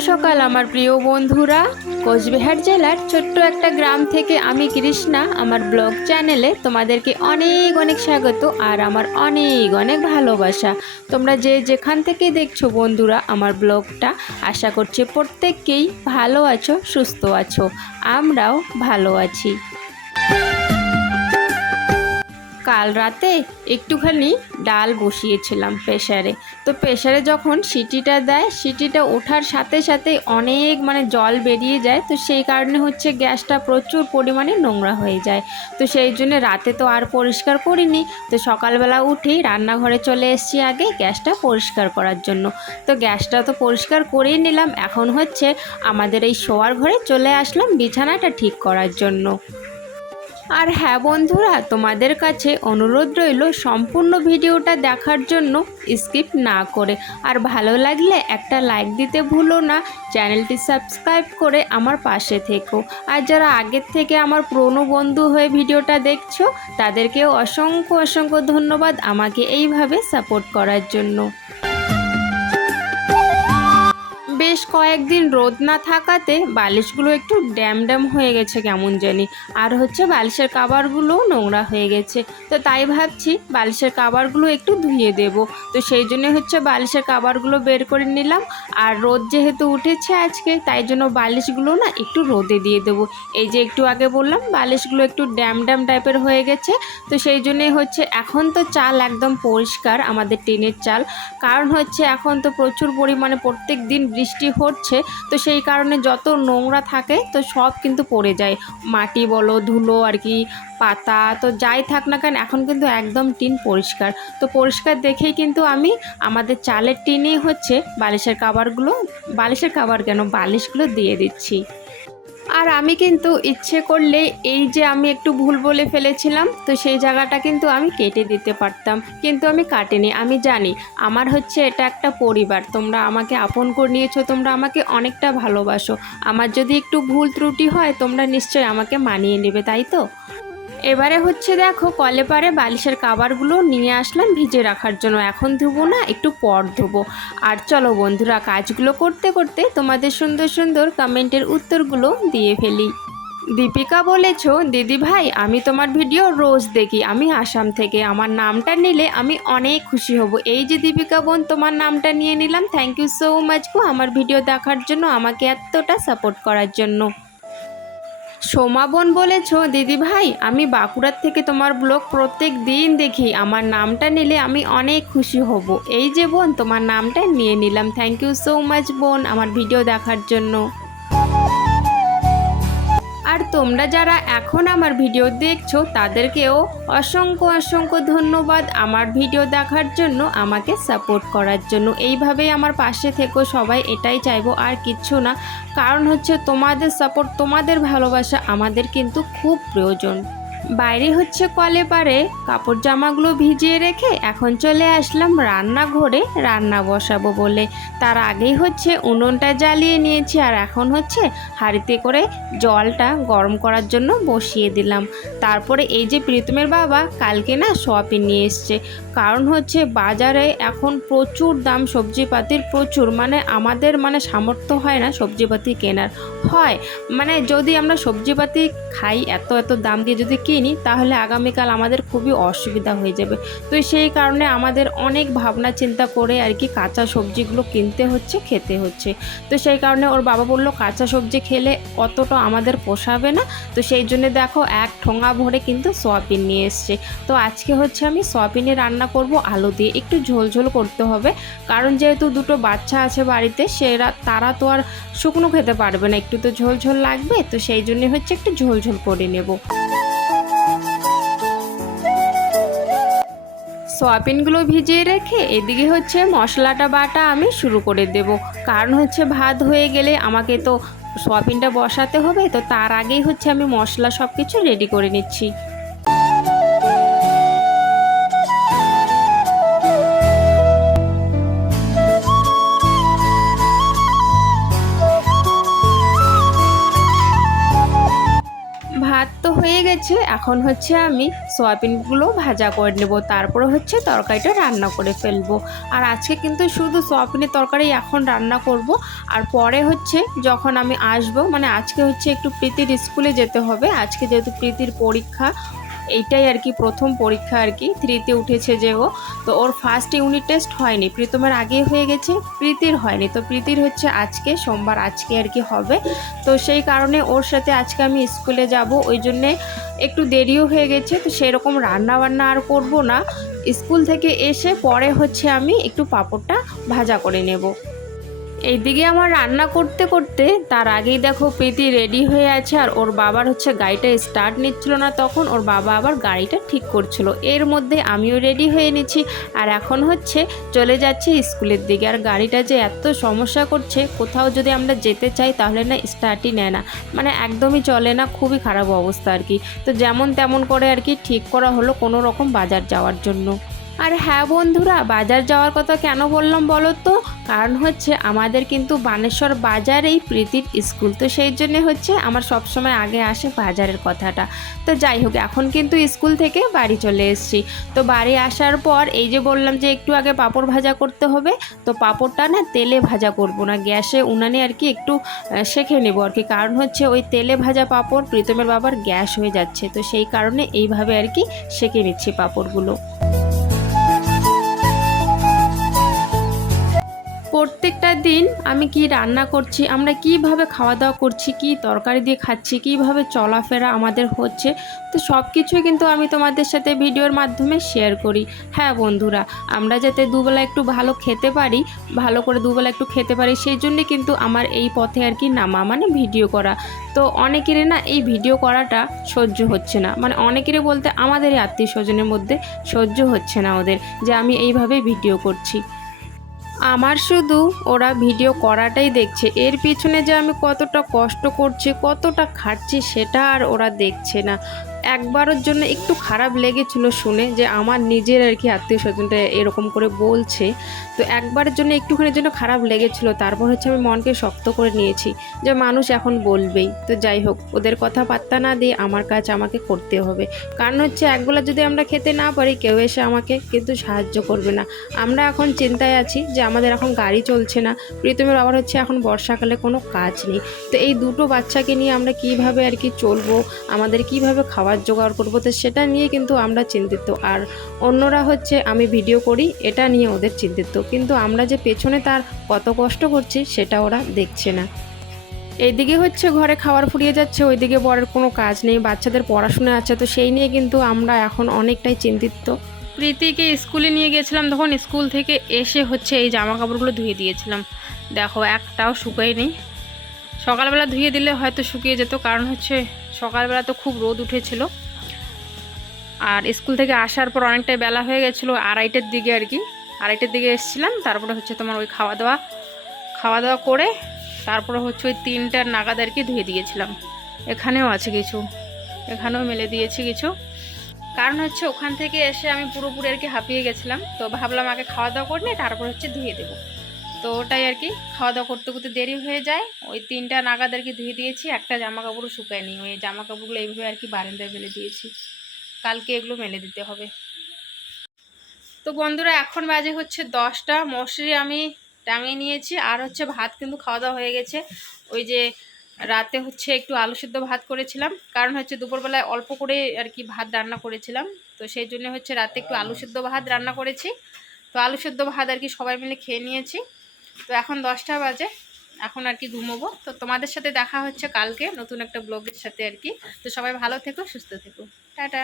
সকাল, আমার প্রিয় বন্ধুরা। কোচবিহার জেলার ছোট্ট একটা গ্রাম থেকে আমি কৃষ্ণা, আমার ব্লগ চ্যানেলে তোমাদেরকে অনেক অনেক স্বাগত আর আমার অনেক অনেক ভালোবাসা। তোমরা যে যেখান থেকে দেখছ বন্ধুরা আমার ব্লগটা, আশা করছি প্রত্যেককেই ভালো আছো, সুস্থ আছো, আমরাও ভালো আছি। কাল রাতে একটুখানি ডাল বসিয়েছিলাম প্রেশারে তো প্রেশারে যখন সিটিটা দেয়, সিটিটা ওঠার সাথে সাথে অনেক মানে জল বেরিয়ে যায়, তো সেই কারণে হচ্ছে গ্যাসটা প্রচুর পরিমাণে নোংরা হয়ে যায়। তো সেই জন্য রাতে তো আর পরিষ্কার করিনি। তো সকালবেলা উঠেই রান্নাঘরে চলে এসেছি আগে গ্যাসটা পরিষ্কার করার জন্য। তো গ্যাসটা তো পরিষ্কার করেই নিলাম। এখন হচ্ছে আমাদের এই শোয়ার ঘরে চলে আসলাম বিছানাটা ঠিক করার জন্য। আর হ্যাঁ বন্ধুরা, তোমাদের কাছে অনুরোধ রইল সম্পূর্ণ ভিডিওটা দেখার জন্য স্কিপ না করে। আর ভালো লাগলে একটা লাইক দিতে ভুলো না, চ্যানেলটি সাবস্ক্রাইব করে আমার পাশে থেকো। আর যারা আগের থেকে আমার পুরনো বন্ধু হয়ে ভিডিওটা দেখছ, তাদেরকেও অসংখ্য অসংখ্য ধন্যবাদ আমাকে এইভাবে সাপোর্ট করার জন্য। বেশ কয়েকদিন রোদ না থাকাতে বালিশগুলো একটু ড্যাম ড্যাম হয়ে গেছে কেমন জানি। আর হচ্ছে বালিশের কাবারগুলোও নোংরা হয়ে গেছে। তো তাই ভাবছি বালিশের কাবারগুলো একটু ধুয়ে দেব। তো সেই জন্য হচ্ছে বালিশের কাবারগুলো বের করে নিলাম। আর রোদ যেহেতু উঠেছে আজকে, তাই জন্য বালিশগুলো না একটু রোদে দিয়ে দেবো। এই যে একটু আগে বললাম, বালিশগুলো একটু ড্যাম ড্যাম টাইপের হয়ে গেছে। তো সেই জন্যই হচ্ছে এখন তো চাল একদম পরিষ্কার, আমাদের টিনের চাল। কারণ হচ্ছে এখন তো প্রচুর পরিমাণে প্রত্যেক দিন বৃষ্টি হচ্ছে, তো সেই কারণে যত নোংরা থাকে, তো সব কিন্তু পড়ে যায়। মাটি বলো, ধুলো আর কি, পাতা, তো যাই থাক না কেন, এখন কিন্তু একদম টিন পরিষ্কার। তো পরিষ্কার দেখেই কিন্তু আমি আমাদের চালের টিনেই হচ্ছে বালিশের কাবারগুলো বালিশের কাবার কেন, বালিশগুলো দিয়ে দিচ্ছি। আর আমি কিন্তু ইচ্ছে করলে এই যে আমি একটু ভুল বলে ফেলেছিলাম, তো সেই জায়গাটা কিন্তু আমি কেটে দিতে পারতাম। কিন্তু আমি কাটিনি, আমি জানি আমার হচ্ছে এটা একটা পরিবার, তোমরা আমাকে আপন করে নিয়েছো, তোমরা আমাকে অনেকটা ভালোবাসো। আমার যদি একটু ভুল ত্রুটি হয়, তোমরা নিশ্চয়ই আমাকে মানিয়ে নেবে, তাই তো? এবারে হচ্ছে দেখো, কলে পারে বালিশের কাবারগুলো নিয়ে আসলাম ভিজে রাখার জন্য। এখন ধুবো না, একটু পর ধুবো। আর চলো বন্ধুরা, কাজগুলো করতে করতে তোমাদের সুন্দর সুন্দর কমেন্টের উত্তরগুলো দিয়ে ফেলি। দীপিকা বলেছ, দিদি ভাই, আমি তোমার ভিডিও রোজ দেখি, আমি আসাম থেকে। আমার নামটা নিলে আমি অনেক খুশি হব। এই যে দীপিকা বোন, তোমার নামটা নিয়ে নিলাম। থ্যাংক ইউ সো মাচ গো, আমার ভিডিও দেখার জন্য, আমাকে এতটা সাপোর্ট করার জন্য। সোমা বোন বলেছ, দিদি ভাই, আমি বাঁকুড়ার থেকে তোমার ব্লগ প্রত্যেক দিন দেখি। আমার নামটা নিলে আমি অনেক খুশি হব। এই যে বোন, তোমার নামটা নিয়ে নিলাম। থ্যাংক ইউ সো মাচ বোন, আমার ভিডিও দেখার জন্য। আর তোমরা যারা এখন আমার ভিডিও দেখছ, তাদেরকেও অসংখ্য অসংখ্য ধন্যবাদ আমার ভিডিও দেখার জন্য, আমাকে সাপোর্ট করার জন্য। এইভাবেই আমার পাশে থেকো সবাই, এটাই চাইব আর কিচ্ছু না। কারণ হচ্ছে তোমাদের সাপোর্ট তোমাদের ভালোবাসা আমাদের কিন্তু খুব প্রয়োজন। বাইরে হচ্ছে কলে পারে কাপড় জামাগুলো ভিজিয়ে রেখে এখন চলে আসলাম রান্নাঘরে রান্না বসাবো বলে। তার আগেই হচ্ছে উনুনটা জ্বালিয়ে নিয়েছি আর এখন হচ্ছে হাঁড়িতে করে জলটা গরম করার জন্য বসিয়ে দিলাম। তারপরে এই যে প্রীতমের বাবা কালকে না সোয়াবিন নিয়ে এসছে। কারণ হচ্ছে বাজারে এখন প্রচুর দাম, সবজিপাতির প্রচুর। মানে আমাদের মানে সামর্থ্য হয় না সবজিপাতি কেনার। হয় মানে যদি আমরা সবজিপাতি খাই, এত এত দাম দিয়ে যদি কিনি তাহলে আগামীকাল আমাদের খুবই অসুবিধা হয়ে যাবে। তো সেই কারণে আমাদের অনেক ভাবনা চিন্তা করে আর কি কাঁচা সবজিগুলো কিনতে হচ্ছে, খেতে হচ্ছে। তো সেই কারণে ওর বাবা বলল, কাঁচা সবজি খেলে অতটা আমাদের পোষাবে না। তো সেই জন্য দেখো এক ঠোঙা ভরে কিন্তু সোয়াবিন নিয়ে এসছে। তো আজকে হচ্ছে আমি সোয়াবিনে রান্না করব আলু দিয়ে। একটু ঝোল ঝোল করতে হবে, কারণ যেহেতু দুটো বাচ্চা আছে বাড়িতে, সেরা, তারা তো আর শুকনো খেতে পারবে না। একটু তো ঝোল ঝোল লাগবে, তো সেই জন্য হচ্ছে একটু ঝোল ঝোল করে নেব। সয়াবিনগুলো ভিজিয়ে রেখে এদিকে হচ্ছে মশলাটা বাটা আমি শুরু করে দেব। কারণ হচ্ছে ভাত হয়ে গেলে আমাকে তো সয়াবিনটা বসাতে হবে, তো তার আগেই হচ্ছে আমি মশলা সব কিছু রেডি করে নিচ্ছি। গেছে এখন হচ্ছে আমি সয়াবিনগুলো ভাজা করে নেব। তারপর হচ্ছে তরকারিটা রান্না করে ফেলব। আর আজকে কিন্তু শুধু সয়াবিনের তরকারি এখন রান্না করব। আর পরে হচ্ছে যখন আমি আসব মানে আজকে হচ্ছে একটু প্রীতির স্কুলে যেতে হবে। আজকে যেহেতু প্রীতির পরীক্ষা এইটাই আর কি প্রথম পরীক্ষা আর কি থ্রিতে উঠেছে যে ও। তো ওর ফার্স্ট ইউনিট টেস্ট হয়নি, প্রীতমের আগে হয়ে গেছে, প্রীতির হয়নি। তো প্রীতির হচ্ছে আজকে, সোমবার আজকে আর কি হবে। তো সেই কারণে ওর সাথে আজকে আমি স্কুলে যাব, ওই জন্যে একটু দেরিও হয়ে গেছে। তো সেরকম রান্না বান্না আর করব না। স্কুল থেকে এসে পরে হচ্ছে আমি একটু পাঁপড়টা ভাজা করে নেব। এইদিকে আমার রান্না করতে করতে তার আগেই দেখো প্রীতি রেডি হয়ে আছে আর ওর বাবার হচ্ছে গাড়িটা স্টার্ট নিচ্ছিল না তখন ওর বাবা আবার গাড়িটা ঠিক করছিল। এর মধ্যে আমিও রেডি হয়ে নিচ্ছি আর এখন হচ্ছে চলে যাচ্ছে স্কুলের দিকে। আর গাড়িটা যে এত সমস্যা করছে, কোথাও যদি আমরা যেতে চাই তাহলে না স্টার্টই নেয় না। মানে একদমই চলে না, খুবই খারাপ অবস্থা আর কি। তো যেমন তেমন করে আর কি ঠিক করা হলো কোনো রকম বাজার যাওয়ার জন্য। আর হ্যাঁ বন্ধুরা, বাজার যাওয়ার কথা কেন বললাম বলো তো? কারণ হচ্ছে আমাদের কিন্তু বানেশ্বর বাজারেই প্রীতির স্কুল। তো সেই জন্যে হচ্ছে আমার সবসময় আগে আসে বাজারের কথাটা। তো যাই হোক, এখন কিন্তু স্কুল থেকে বাড়ি চলে এসেছি। তো বাড়ি আসার পর এই যে বললাম যে একটু আগে পাঁপড় ভাজা করতে হবে, তো পাঁপড়টা না তেলে ভাজা করব না। গ্যাসে উনানে আর কি একটু সেঁকে নেব আর কি। কারণ হচ্ছে ওই তেলে ভাজা পাঁপড় প্রীতমের বাবার গ্যাস হয়ে যাচ্ছে। তো সেই কারণে এইভাবে আর কি সেঁকে নিচ্ছি পাঁপড়গুলো। প্রত্যেকটা দিন আমি কি রান্না করছি, আমরা কীভাবে খাওয়া দাওয়া করছি, কি তরকারি দিয়ে খাচ্ছি, কীভাবে চলাফেরা আমাদের হচ্ছে, তো সব কিছুই কিন্তু আমি তোমাদের সাথে ভিডিওর মাধ্যমে শেয়ার করি। হ্যাঁ বন্ধুরা, আমরা যাতে দুবেলা একটু ভালো খেতে পারি, ভালো করে দুবেলা একটু খেতে পারি, সেই জন্যে কিন্তু আমার এই পথে আর কি নামা মানে ভিডিও করা। তো অনেকেরই না এই ভিডিও করাটা সহ্য হচ্ছে না মানে অনেকেরই বলতে আমাদেরই আত্মীয় স্বজনের মধ্যে সহ্য হচ্ছে না ওদের, যে আমি এইভাবে ভিডিও করছি। আমার শুধু ওরা ভিডিও করাটাই দেখছে। এর পিছনে যে আমি কতটা কষ্ট করছি, কতটা খাটছি, সেটা আর ওরা দেখছে না। একবারের জন্য একটু খারাপ লেগেছিল শুনে যে আমার নিজের আর কি আত্মীয় স্বজনটা এরকম করে বলছে। তো একবারের জন্য একটুখানির জন্য খারাপ লেগেছিল, তারপর হচ্ছে আমি মনকে শক্ত করে নিয়েছি যে মানুষ এখন বলবেই। তো যাই হোক, ওদের কথা পাত্তা না দিয়ে আমার কাজ আমাকে করতে হবে। কারণ হচ্ছে একবেলা যদি আমরা খেতে না পারি, কেউ এসে আমাকে কিন্তু সাহায্য করবে না। আমরা এখন চিন্তায় আছি যে আমাদের এখন গাড়ি চলছে না, প্রীতমের আবার হচ্ছে এখন বর্ষাকালে কোনো কাজ নেই। তো এই দুটো বাচ্চাকে নিয়ে আমরা কীভাবে আর কি চলবো, আমাদের কীভাবে খাবার জোগাড় করব। তো সেটা নিয়ে কিন্তু আমরা চিন্তিত। আর অন্যরা হচ্ছে, আমি ভিডিও করি, এটা নিয়ে ওদের চিন্তিত। কিন্তু আমরা যে পেছনে তার কত কষ্ট করছি, সেটা ওরা দেখছে না। এইদিকে হচ্ছে, ঘরে খাবার ফুরিয়ে যাচ্ছে, ওইদিকে বরের কোনো কাজ নেই, বাচ্চাদের পড়াশোনা আছে। তো সেই নিয়ে কিন্তু আমরা এখন অনেকটাই চিন্তিত। প্রীতিকে স্কুলে নিয়ে গিয়েছিলাম তখন স্কুল থেকে এসে হচ্ছে এই জামা কাপড়গুলো ধুয়ে দিয়েছিলাম। দেখো, একটাও শুকায়নি। সকালবেলা ধুয়ে দিলে হয়তো শুকিয়ে যেত, কারণ হচ্ছে সকালবেলা তো খুব রোদ উঠেছিল। আর স্কুল থেকে আসার পর অনেকটাই বেলা হয়ে গেছিল আড়াইটের দিকে আর কি। আড়াইটের দিকে এসেছিলাম, তারপরে হচ্ছে তোমার ওই খাওয়া দাওয়া খাওয়া দাওয়া করে তারপরে হচ্ছে ওই তিনটার নাগাদ আর কি ধুয়ে দিয়েছিলাম। এখানেও আছে কিছু, এখানেও মেলে দিয়েছি কিছু। কারণ হচ্ছে ওখান থেকে এসে আমি পুরোপুরি আর কি হাঁপিয়ে গেছিলাম, তো ভাবলাম আগে খাওয়া দাওয়া করে নিই তারপর হচ্ছে ধুয়ে দেবো। তো ওটাই আর কি খাওয়া দাওয়া করতে করতে দেরি হয়ে যায়। ওই তিনটা নাগাদ আর কি ধুয়ে দিয়েছি, একটা জামা কাপড়ও শুকায়নি ওই জামা কাপড়গুলো এইভাবে আর কি বারান্দায় ফেলে দিয়েছি। কালকে এগুলো মেলে দিতে হবে। তো বন্ধুরা, এখন বাজে হচ্ছে দশটা। মশারি আমি টাঙিয়ে নিয়েছি, আর হচ্ছে ভাত কিন্তু খাওয়া দাওয়া হয়ে গেছে। ওই যে রাতে হচ্ছে একটু আলু সিদ্ধ ভাত করেছিলাম, কারণ হচ্ছে দুপুরবেলায় অল্প করে আর কি ভাত রান্না করেছিলাম। তো সেই জন্য হচ্ছে রাতে একটু আলু সিদ্ধ ভাত রান্না করেছি। তো আলু সিদ্ধ ভাত আর কি সবাই মিলে খেয়ে নিয়েছি। তো এখন দশটা বাজে, এখন আর কি ঘুমোবো। তো তোমাদের সাথে দেখা হচ্ছে কালকে নতুন একটা ব্লগের সাথে আর কি। তো সবাই ভালো থেকো, সুস্থ থেকো। টাটা।